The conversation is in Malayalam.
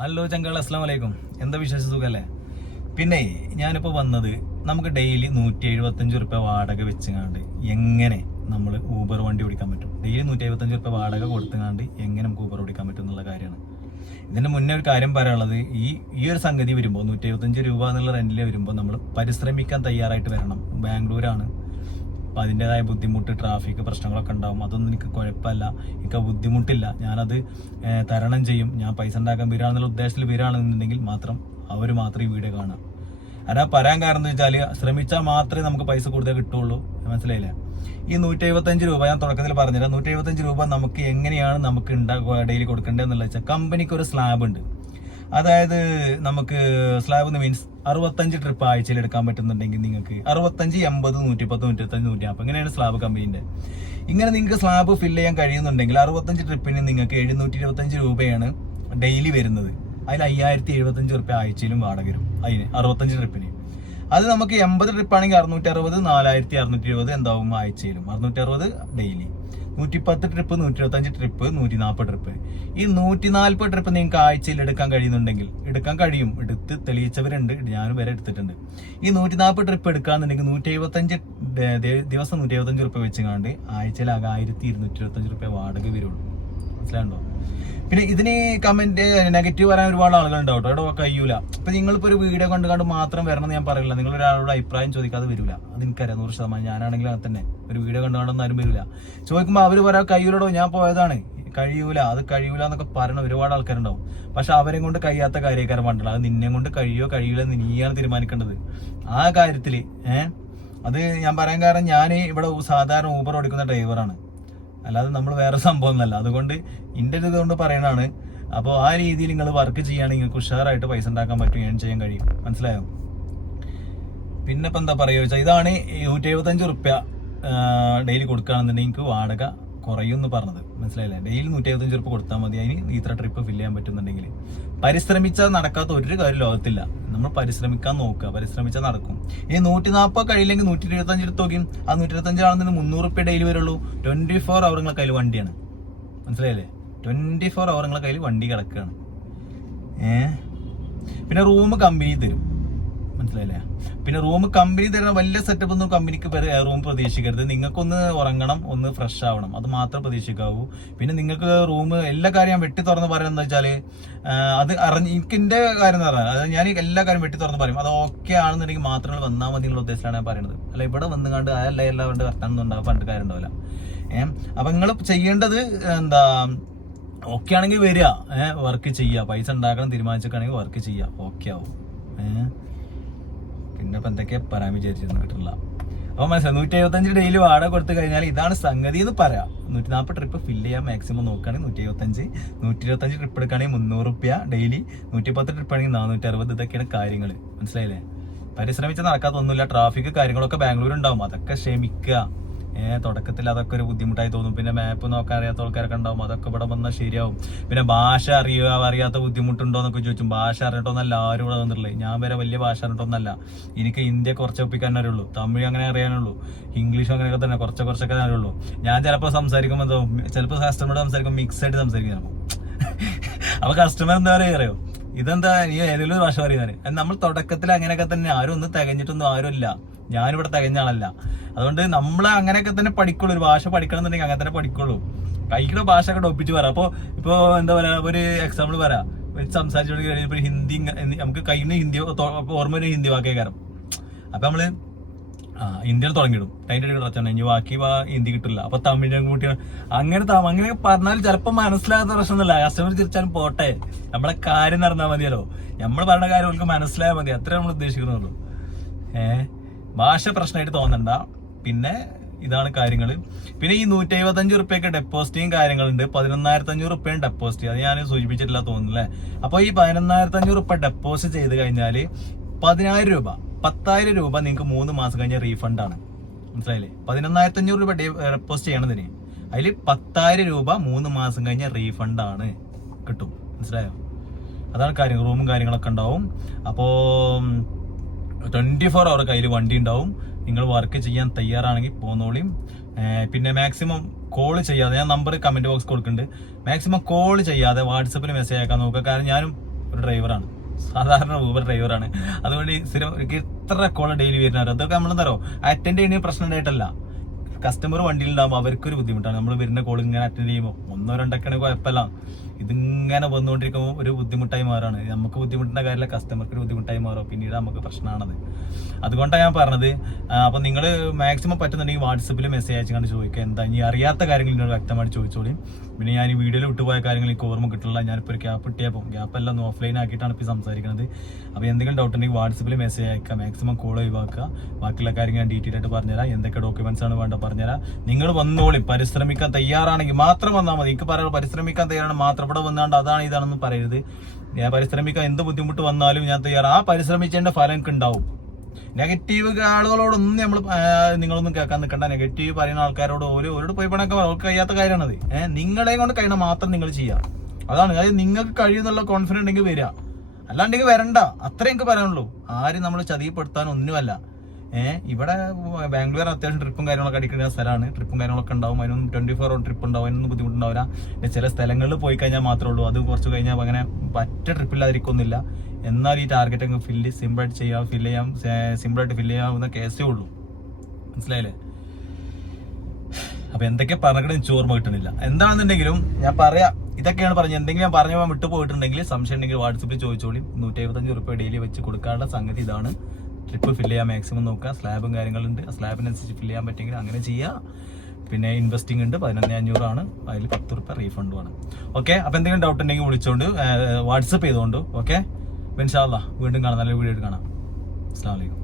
ഹലോ ചങ്കൾ അസ്ലാം വലൈക്കും എന്താ വിശേഷ? സുഖല്ലേ? പിന്നെ ഞാനിപ്പോൾ വന്നത് നമുക്ക് ഡെയിലി നൂറ്റി എഴുപത്തഞ്ച് റുപ്യ വാടക വെച്ചുങ്ങാണ്ട് എങ്ങനെ നമ്മൾ ഊബർ വണ്ടി ഓടിക്കാൻ പറ്റും? ഡെയിലി നൂറ്റി എഴുപത്തഞ്ച് റുപ്യ വാടക കൊടുത്തുങ്ങാണ്ട് എങ്ങനെ നമുക്ക് ഊബർ ഓടിക്കാൻ പറ്റും എന്നുള്ള കാര്യമാണ്. ഇതിന്റെ മുന്നേ ഒരു കാര്യം പറയാനുള്ളത് ഈ ഈ ഒരു സംഗതി വരുമ്പോൾ നൂറ്റി എഴുപത്തഞ്ച് രൂപ എന്നുള്ള റെന്റിൽ വരുമ്പോൾ നമ്മൾ പരിശ്രമിക്കാൻ തയ്യാറായിട്ട് വരണം. ബാംഗ്ലൂരാണ്. അപ്പം അതിന്റെതായ ബുദ്ധിമുട്ട് ട്രാഫിക് പ്രശ്നങ്ങളൊക്കെ ഉണ്ടാവും. അതൊന്നും എനിക്ക് കുഴപ്പമില്ല. എനിക്ക് ബുദ്ധിമുട്ടില്ല. ഞാനത് തരണം ചെയ്യും. ഞാൻ പൈസ ഉണ്ടാക്കാൻ വരികയാണെന്നുള്ള ഉദ്ദേശത്തിൽ വരികയാണെന്നുണ്ടെങ്കിൽ മാത്രം അവർ മാത്രം ഈ വീഡിയോ കാണാം അതാ പറയാൻ കാരണം എന്ന് വെച്ചാൽ ശ്രമിച്ചാൽ മാത്രമേ നമുക്ക് പൈസ കൂടുതൽ കിട്ടുള്ളൂ മനസ്സിലായില്ലേ? ഈ നൂറ്റി എഴുപത്തഞ്ച് രൂപ ഞാൻ തുടക്കത്തിൽ പറഞ്ഞില്ല. നൂറ്റി എഴുപത്തഞ്ച് രൂപ നമുക്ക് എങ്ങനെയാണ് നമുക്ക് ഉണ്ടാക്കുക ഡെയിലി കൊടുക്കേണ്ടതെന്നുള്ള വെച്ചാൽ കമ്പനിക്ക് ഒരു സ്ലാബ് ഉണ്ട്. അതായത് നമുക്ക് സ്ലാബ് എന്ന് മീൻസ് അറുപത്തഞ്ച് ട്രിപ്പ് ആഴ്ചയിൽ എടുക്കാൻ പറ്റുന്നുണ്ടെങ്കിൽ നിങ്ങൾക്ക് അറുപത്തഞ്ച് എൺപത് നൂറ്റിപ്പത്ത് നൂറ്റിപ്പത്തഞ്ച് നൂറ്റി അപ്പം ഇങ്ങനെയാണ് സ്ലാബ് കമ്പനീന്റെ. ഇങ്ങനെ നിങ്ങൾക്ക് സ്ലാബ് ഫില്ല് ചെയ്യാൻ കഴിയുന്നുണ്ടെങ്കിൽ അറുപത്തഞ്ച് ട്രിപ്പിന് നിങ്ങൾക്ക് എഴുന്നൂറ്റി ഇരുപത്തഞ്ച് രൂപയാണ് ഡെയിലി വരുന്നത്. അതിൽ അയ്യായിരത്തി എഴുപത്തഞ്ച് റുപ്യ ആഴ്ചയിലും വാടക വരും. അതിന് അറുപത്തഞ്ച് ട്രിപ്പിന് അത് നമുക്ക് എൺപത് ട്രിപ്പ് ആണെങ്കിൽ അറുന്നൂറ്റി അറുപത് നാലായിരത്തി അറുന്നൂറ്റി എഴുപത് എന്താവും ആഴ്ചയിലും. അറുന്നൂറ്റി അറുപത് ഡെയിലി നൂറ്റി പത്ത് ട്രിപ്പ് നൂറ്റി ഇരുപത്തഞ്ച് ട്രിപ്പ് നൂറ്റി നാൽപ്പത് ട്രിപ്പ് ഈ നൂറ്റി നാൽപ്പത് ട്രിപ്പ് നിങ്ങൾക്ക് ആഴ്ചയിൽ എടുക്കാൻ കഴിയുന്നുണ്ടെങ്കിൽ എടുക്കാൻ കഴിയും. എടുത്ത് തെളിയിച്ചവരുണ്ട്. ഞാൻ വരെ എടുത്തിട്ടുണ്ട്. ഈ നൂറ്റി നാൽപ്പത് ട്രിപ്പ് എടുക്കാന്നുണ്ടെങ്കിൽ നൂറ്റി എഴുപത്തഞ്ച് ദിവസം നൂറ്റി എഴുപത്തഞ്ച് റുപ്യ വെച്ചുകൊണ്ട് ആഴ്ചയിലാകെ ആയിരത്തി ഇരുന്നൂറ്റി ഇരുപത്തഞ്ച് റുപ്യ വാടക വരുള്ളൂ. മനസ്സിലാണ്ടോ പിന്നെ ഇതിന് കമന്റ് നെഗറ്റീവ് വരാൻ ഒരുപാട് ആളുകൾ ഉണ്ടാവും കേട്ടോ കഴിയൂല ഇപ്പൊ നിങ്ങളിപ്പോ ഒരു വീഡിയോ കണ്ടു കണ്ട് മാത്രം വരണം ഞാൻ പറയില്ല. നിങ്ങൾ ഒരാളോട് അഭിപ്രായം ചോദിക്കാതെ വരില്ല അത് എനിക്കറിയാം നൂറ് ശതമാനം. ഞാനാണെങ്കിൽ അങ്ങനെ തന്നെ. ഒരു വീഡിയോ കണ്ടു കണ്ടൊന്നും ആരും വരില്ല ചോദിക്കുമ്പോൾ അവർ പറയാ കഴിയൂലടോ ഞാൻ പോയതാണ്. കഴിയൂല അത് കഴിയൂല എന്നൊക്കെ പറയണ ഒരുപാട് ആൾക്കാരുണ്ടാവും. പക്ഷെ അവരെ കൊണ്ട് കഴിയാത്ത കാര്യക്കാരൻ പണ്ടില്ല അത് നിന്നെ കൊണ്ട് കഴിയോ കഴിയൂല എന്ന് നീയാണ് തീരുമാനിക്കേണ്ടത്. ആ കാര്യത്തിൽ ഏഹ്? അത് ഞാൻ പറയാൻ കാരണം ഞാൻ ഇവിടെ സാധാരണ ഊബർ ഓടിക്കുന്ന ഡ്രൈവറാണ് അല്ലാതെ നമ്മൾ വേറെ സംഭവം ഒന്നല്ല അതുകൊണ്ട് ഇന്റെ ഒരു ഇതുകൊണ്ട് പറയണതാണ്. അപ്പോൾ ആ രീതിയിൽ നിങ്ങൾ വർക്ക് ചെയ്യുകയാണെങ്കിൽ നിങ്ങൾക്ക് ഉഷാറായിട്ട് പൈസ ഉണ്ടാക്കാൻ പറ്റും ഏൺ ചെയ്യാൻ കഴിയും. മനസ്സിലായോ? പിന്നെ ഇപ്പം എന്താ പറയുക ഇതാണ് നൂറ്റി എഴുപത്തഞ്ച് റുപ്യ ഡെയിലി കൊടുക്കുകയാണെന്നുണ്ടെങ്കിൽ നിങ്ങൾക്ക് വാടക കുറയും എന്ന് പറഞ്ഞത്. മനസ്സിലായില്ലേ? ഡെയിലി നൂറ്റി എഴുപത്തഞ്ച് റുപ്യ കൊടുത്താൽ മതി. അതിന് ഇത്ര ട്രിപ്പ് ഫില്ല് ചെയ്യാൻ പറ്റുന്നുണ്ടെങ്കിൽ പരിശ്രമിച്ചാൽ നടക്കാത്ത ഒരു കാര്യം ലോകത്തില്ല. നമ്മൾ പരിശ്രമിക്കാൻ നോക്കുക. പരിശ്രമിച്ചാൽ നടക്കും. ഈ നൂറ്റി നാൽപ്പത് കഴിയില്ലെങ്കിൽ നൂറ്റി ഇരുപത്തഞ്ച് എടുത്ത് നോക്കിയും. ആ നൂറ്റി ഇരുപത്തി ആണെന്നുണ്ടെങ്കിൽ മുന്നൂറ് റുപ്യ ഡെയിലി വരുള്ളൂ. ട്വന്റി ഫോർ അവർ നിങ്ങളെ കയ്യിൽ വണ്ടിയാണ്. മനസ്സിലായില്ലേ? ട്വന്റി ഫോർ അവർ നിങ്ങളെ കയ്യിൽ വണ്ടി കിടക്കുകയാണ്. ഏ? പിന്നെ റൂം കമ്പനി തരും. മനസ്സിലായില്ലേ? പിന്നെ റൂം കമ്പനി തരുന്ന വലിയ സെറ്റപ്പ് ഒന്നും കമ്പനിക്ക് റൂം പ്രതീക്ഷിക്കരുത്. നിങ്ങൾക്കൊന്ന് ഉറങ്ങണം ഒന്ന് ഫ്രഷ് ആവണം. അത് മാത്രം പ്രതീക്ഷിക്കാവൂ. പിന്നെ നിങ്ങൾക്ക് റൂം എല്ലാ കാര്യം വെട്ടി തുറന്ന് പറയുന്നത് വെച്ചാൽ അത് അറിഞ്ഞ് എനിക്ക് എന്റെ കാര്യം എന്ന് പറഞ്ഞാൽ ഞാൻ എല്ലാ കാര്യം വെട്ടി തുറന്ന് പറയും. അത് ഓക്കെ ആണെന്നുണ്ടെങ്കിൽ മാത്രമേ വന്നാൽ മതി എന്നുള്ള ഞാൻ പറയുന്നത്. അല്ല ഇവിടെ വന്നു കണ്ട് അല്ല എല്ലാം കൊണ്ട് വർത്താനം ഉണ്ടാവും പണ്ട് കാര്യം ഉണ്ടാവില്ല ഏഹ് അപ്പം നിങ്ങൾ ചെയ്യേണ്ടത് എന്താ ഓക്കെ ആണെങ്കിൽ വരിക. വർക്ക് ചെയ്യുക. പൈസ ഉണ്ടാക്കണം തീരുമാനിച്ചൊക്കെയാണെങ്കിൽ വർക്ക് ചെയ്യുക. ഓക്കെ ആവും. ഏഹ് പിന്നെ ഇപ്പൊ എന്തൊക്കെ പറയാൻ വിചാരിച്ചിരുന്നു അപ്പൊ മനസ്സിലായി നൂറ്റി എഴുപത്തഞ്ച് ഡെയിലി വാടക കൊടുത്തു കഴിഞ്ഞാൽ ഇതാണ് സംഗതി എന്ന് പറയാം. നൂറ്റി നാൽപ്പത് ട്രിപ്പ് ഫില്ല് ചെയ്യാൻ മാക്സിമം നോക്കുകയാണെങ്കിൽ നൂറ്റി എഴുപത്തഞ്ച് നൂറ്റി ഇരുപത്തഞ്ച് ട്രിപ്പ് എടുക്കുകയാണെങ്കിൽ മുന്നൂറ് റുപ്യ ഡെയിലി നൂറ്റി പത്ത് ട്രിപ്പ് ആണെങ്കിൽ നാനൂറ്റി അറുപത് ഇതൊക്കെയാണ് കാര്യങ്ങൾ മനസ്സിലായില്ലേ? പരിശ്രമിച്ച് നടക്കാത്തൊന്നുമില്ല ട്രാഫിക് കാര്യങ്ങളൊക്കെ ബാംഗ്ലൂർ ഉണ്ടാവും അതൊക്കെ ക്ഷമിക്കുക. തുടക്കത്തിൽ അതൊക്കെ ഒരു ബുദ്ധിമുട്ടായി തോന്നും. പിന്നെ മാപ്പ് നോക്കാൻ അറിയാത്ത ആൾക്കാരൊക്കെ ഉണ്ടാവും. അതൊക്കെ ഇവിടെ വന്നാൽ ശരിയാവും. പിന്നെ ഭാഷ അറിയുക അറിയാത്ത ബുദ്ധിമുട്ടുണ്ടോ എന്നൊക്കെ ചോദിച്ചും. ഭാഷ അറിഞ്ഞിട്ടൊന്നല്ല ആരും ഇവിടെ വന്നിട്ടുള്ളത് ഞാൻ വരെ വലിയ ഭാഷ അറിഞ്ഞിട്ടൊന്നല്ല. എനിക്ക് ഇന്ത്യ കുറച്ച് ഒപ്പിക്കാൻ അറിയുള്ളൂ. തമിഴ് അങ്ങനെ അറിയാനുള്ളൂ. ഇംഗ്ലീഷ് അങ്ങനെയൊക്കെ തന്നെ കുറച്ച് കുറച്ചൊക്കെ അറിയുള്ളൂ. ഞാൻ ചിലപ്പോൾ സംസാരിക്കുമ്പോൾ എന്തോ ചിലപ്പോൾ കസ്റ്റമറോട് സംസാരിക്കുമ്പോൾ മിക്സ് ആയിട്ട് സംസാരിക്കും അപ്പൊ കസ്റ്റമർ എന്താ പറയുക അറിയോ? ഇതെന്താ? നീ ഏതെങ്കിലും ഒരു ഭാഷ പറയുന്നത്. നമ്മൾ തുടക്കത്തിൽ അങ്ങനെയൊക്കെ തന്നെ. ആരും ഒന്നും തികഞ്ഞിട്ടൊന്നും ആരും ഇല്ല ഞാനിവിടെ തികഞ്ഞ ആളല്ല. അതുകൊണ്ട് നമ്മൾ അങ്ങനെയൊക്കെ തന്നെ പഠിക്കുള്ളൂ. ഒരു ഭാഷ പഠിക്കണം എന്നുണ്ടെങ്കിൽ അങ്ങനെ തന്നെ പഠിക്കുള്ളൂ. കൈക്കുള്ള ഭാഷ ഒക്കെ ഒപ്പിച്ച് പറ. അപ്പോൾ ഇപ്പോൾ എന്താ പറയാ? ഒരു എക്സാമ്പിൾ പറയാം സംസാരിച്ചോണ്ട് കഴിഞ്ഞപ്പോൾ ഹിന്ദി നമുക്ക് നിന്ന് ഹിന്ദി ഓർമ്മ ഒരു ഹിന്ദി വാക്കേ കാരണം അപ്പൊ നമ്മൾ ആ ഇന്ത്യയിൽ തുടങ്ങിയിടും. അതിന്റെ ഇടയിൽ കുറച്ചാണ് ഇനി ബാക്കി ഹിന്ദി കിട്ടില്ല. അപ്പൊ തമിഴ് കൂട്ടി അങ്ങനെ അങ്ങനെ പറഞ്ഞാൽ ചിലപ്പോൾ മനസ്സിലാകാത്ത പ്രശ്നമൊന്നുമില്ല. കസ്റ്റമർ തിരിച്ചാലും പോട്ടെ. നമ്മളെ കാര്യം നടന്നാൽ മതിയല്ലോ. നമ്മൾ പറഞ്ഞ കാര്യം അവർക്ക് മനസ്സിലായാൽ മതി. അത്രേ നമ്മൾ ഉദ്ദേശിക്കുന്നുള്ളൂ ഏഹ് ഭാഷ പ്രശ്നമായിട്ട് തോന്നണ്ട. പിന്നെ ഇതാണ് കാര്യങ്ങൾ പിന്നെ ഈ നൂറ്റി എഴുപത്തഞ്ച് റുപ്യൊക്കെ ഡെപ്പോസിറ്റിയും കാര്യങ്ങളുണ്ട്. പതിനൊന്നായിരത്തി അഞ്ഞൂറ് റുപ്യാണ് ഡെപ്പോസിറ്റ് അത് ഞാൻ സൂചിപ്പിച്ചിട്ടില്ല തോന്നുന്നില്ലേ അപ്പോൾ ഈ പതിനൊന്നായിരത്തി അഞ്ഞൂറ് റുപ്യ ഡെപ്പോസിറ്റ് ചെയ്ത് കഴിഞ്ഞാൽ പതിനായിരം രൂപ. പത്തായിരം രൂപ നിങ്ങൾക്ക് മൂന്ന് മാസം കഴിഞ്ഞ റീഫണ്ട് ആണ്. മനസ്സിലായില്ലേ? പതിനൊന്നായിരത്തി അഞ്ഞൂറ് രൂപ ഡെപ്പോസിറ്റ് ചെയ്യണതിന് അതിൽ പത്തായിരം രൂപ മൂന്ന് മാസം കഴിഞ്ഞ റീഫണ്ട് ആണ് കിട്ടും. മനസ്സിലായോ? അതാണ് കാര്യം റൂമും കാര്യങ്ങളൊക്കെ ഉണ്ടാവും. അപ്പോ ട്വന്റി ഫോർ അവർ കയ്യിൽ വണ്ടി ഉണ്ടാവും. നിങ്ങൾ വർക്ക് ചെയ്യാൻ തയ്യാറാണെങ്കിൽ പോന്നോളിയും. പിന്നെ മാക്സിമം കോൾ ചെയ്യാതെ ഞാൻ നമ്പർ കമന്റ് ബോക്സ് കൊടുക്കുന്നുണ്ട്. മാക്സിമം കോൾ ചെയ്യാതെ വാട്സപ്പിൽ മെസ്സേജ് അയക്കാൻ നോക്കുക. കാരണം ഞാനും ഒരു ഡ്രൈവറാണ് സാധാരണ ഊബർ ഡ്രൈവറാണ് അതുകൊണ്ട് സ്ഥിരം ഇത്ര കോൾ ഡെയിലി വരുന്നവർ അതൊക്കെ നമ്മളെന്താ അറ്റൻഡ് ചെയ്യുന്ന പ്രശ്നം ഉണ്ടായിട്ടല്ല കസ്റ്റമർ വണ്ടിയിൽ ഉണ്ടാകുമ്പോൾ അവർക്കൊരു ബുദ്ധിമുട്ടാണ്. നമ്മൾ വരുന്ന കോൾ ഇങ്ങനെ അറ്റൻഡ് ചെയ്യുമ്പോൾ ഒന്നോ രണ്ടൊക്കെയാണെങ്കിൽ കുഴപ്പമില്ല. ഇതിങ്ങനെ വന്നുകൊണ്ടിരിക്കുമ്പോൾ ഒരു ബുദ്ധിമുട്ടായി മാറാണ് നമുക്ക് ബുദ്ധിമുട്ടിന്റെ കാര്യമില്ല കസ്റ്റമർക്ക് ഒരു ബുദ്ധിമുട്ടായി മാറും. പിന്നീട് നമുക്ക് പ്രശ്നമാണത് അതുകൊണ്ടാണ് ഞാൻ പറഞ്ഞത് അപ്പം നിങ്ങൾ മാക്സിമം പറ്റുന്നുണ്ടെങ്കിൽ വാട്സപ്പിൽ മെസ്സേജ് അയച്ചുകൊണ്ട് ചോദിക്കുക എന്താ ഇനി അറിയാത്ത കാര്യങ്ങൾ നിങ്ങൾ വ്യക്തമായിട്ട് ചോദിച്ചോളി. പിന്നെ ഞാൻ ഈ വീഡിയോയിൽ വിട്ടുപോയ കാര്യങ്ങൾ എനിക്ക് ഓർമ്മ കിട്ടില്ല ഞാനിപ്പോൾ ഒരു ഗ്യാപ്പ് ഇട്ടിയപ്പോൾ ഗ്യാപ്പ് എല്ലാം ഓഫ്ലൈൻ ആക്കിയിട്ടാണ് ഇപ്പോൾ സംസാരിക്കുന്നത് അപ്പോൾ എന്തെങ്കിലും ഡൗട്ട് ഉണ്ടെങ്കിൽ വാട്സപ്പിൽ മെസ്സേജ് അയക്കുക മാക്സിമം കോൾ ഒഴിവാക്കുക ബാക്കിയുള്ള കാര്യങ്ങൾ ഞാൻ ഡീറ്റെയിൽ ആയിട്ട് പറഞ്ഞുതരാം. എന്തൊക്കെ ഡോക്യുമെന്റ്സ് ആണ് വേണ്ട പറഞ്ഞുതരാം. നിങ്ങൾ വന്നോളി. പരിശ്രമിക്കാൻ തയ്യാറാണെങ്കിൽ മാത്രം വന്നാൽ മതി. എനിക്ക് പറയാം പരിശ്രമിക്കാൻ തയ്യാറാണ് മാത്രം ഇവിടെ വന്നാണ്ട് അതാണ് ഇതാണെന്ന് പറയരുത്. ഞാൻ പരിശ്രമിക്കാൻ എന്ത് ബുദ്ധിമുട്ട് വന്നാലും ഞാൻ തയ്യാറ. ആ പരിശ്രമിച്ചതിന്റെ ഫലം എനിക്ക് ഉണ്ടാവും നെഗറ്റീവ് ആളുകളോടൊന്നും നമ്മൾ നിങ്ങളൊന്നും കേൾക്കാൻ നിൽക്കണ്ട. നെഗറ്റീവ് പറയുന്ന ആൾക്കാരോട് ഓരോ ഓരോട് പോയി പണൊക്കെ അവർക്ക് കഴിയാത്ത കാര്യമാണത്. ഏഹ് നിങ്ങളെ കൊണ്ട് കഴിയണം മാത്രം നിങ്ങൾ ചെയ്യുക അതാണ്. അതായത് നിങ്ങൾക്ക് കഴിയുന്നുള്ള കോൺഫിഡൻസ് ഉണ്ടെങ്കിൽ വരിക അല്ലാണ്ടെങ്കിൽ വരണ്ട. അത്രേ എനിക്ക് പറയാനുള്ളൂ. ആരും നമ്മൾ ചതിപ്പെടുത്താൻ ഒന്നുമല്ല. ഏഹ് ഇവിടെ ബാംഗ്ലൂർ അത്യാവശ്യം ട്രിപ്പും കാര്യങ്ങളൊക്കെ അടിക്കുന്ന സ്ഥലമാണ്. ട്രിപ്പും കാര്യങ്ങളൊക്കെ ഉണ്ടാവും. അതിനൊന്നും ട്വന്റി ഫോർ ട്രിപ്പ് ഉണ്ടാവും. അതിനൊന്നും ബുദ്ധിമുട്ടുണ്ടാവില്ല. ചില സ്ഥലങ്ങളിൽ പോയി കഴിഞ്ഞാൽ മാത്രമേ ഉള്ളൂ. അത് കുറച്ച് കഴിഞ്ഞാൽ അങ്ങനെ പറ്റ ട്രിപ്പില്ലാതിരിക്കൊന്നുമില്ല എന്നാൽ ഈ ടാർഗറ്റ് അങ്ങ് ഫില്ല് സിമ്പിളായിട്ട് ചെയ്യാം ഫില്ല് ചെയ്യാം സിമ്പിളായിട്ട് ഫില്ല് ചെയ്യാവുന്ന കേസേ ഉള്ളൂ. മനസ്സിലായില്ലേ? അപ്പൊ എന്തൊക്കെ പറഞ്ഞിട്ട് ഓർമ്മ കിട്ടുന്നില്ല. എന്താണെന്നുണ്ടെങ്കിലും ഞാൻ പറയാം. ഇതൊക്കെയാണ് പറഞ്ഞത്. എന്തെങ്കിലും ഞാൻ പറഞ്ഞു വിട്ടു പോയിട്ടുണ്ടെങ്കിൽ സംശയം ഉണ്ടെങ്കിൽ വാട്സപ്പിൽ ചോദിച്ചോളി. നൂറ്റി എഴുപത്തഞ്ച് റുപ്യ ഡെയിലി വെച്ച് കൊടുക്കാനുള്ള സംഗതി ഇതാണ്. ട്രിപ്പ് ഫില്ല് ചെയ്യാൻ മാക്സിമം നോക്കുക. സ്ലാബും കാര്യങ്ങളുണ്ട്. ആ സ്ലാബിനനുസരിച്ച് ഫില്ല് ചെയ്യാൻ പറ്റുമെങ്കിൽ അങ്ങനെ ചെയ്യുക. പിന്നെ ഇൻവെസ്റ്റിംഗ് ഉണ്ട്. പതിനൊന്ന് അഞ്ഞൂറാണ് അതിൽ പത്ത് റുപ്യ റീഫണ്ടുമാണ് ഓക്കെ അപ്പോൾ എന്തെങ്കിലും ഡൗട്ട് ഉണ്ടെങ്കിൽ വിളിച്ചോണ്ട് വാട്സപ്പ് ചെയ്തുകൊണ്ട് ഓക്കെ ഇൻഷാല്ലാ വീണ്ടും കാണാം. നല്ല വീഡിയോ കാണാം. അസ്സാം വലൈക്കും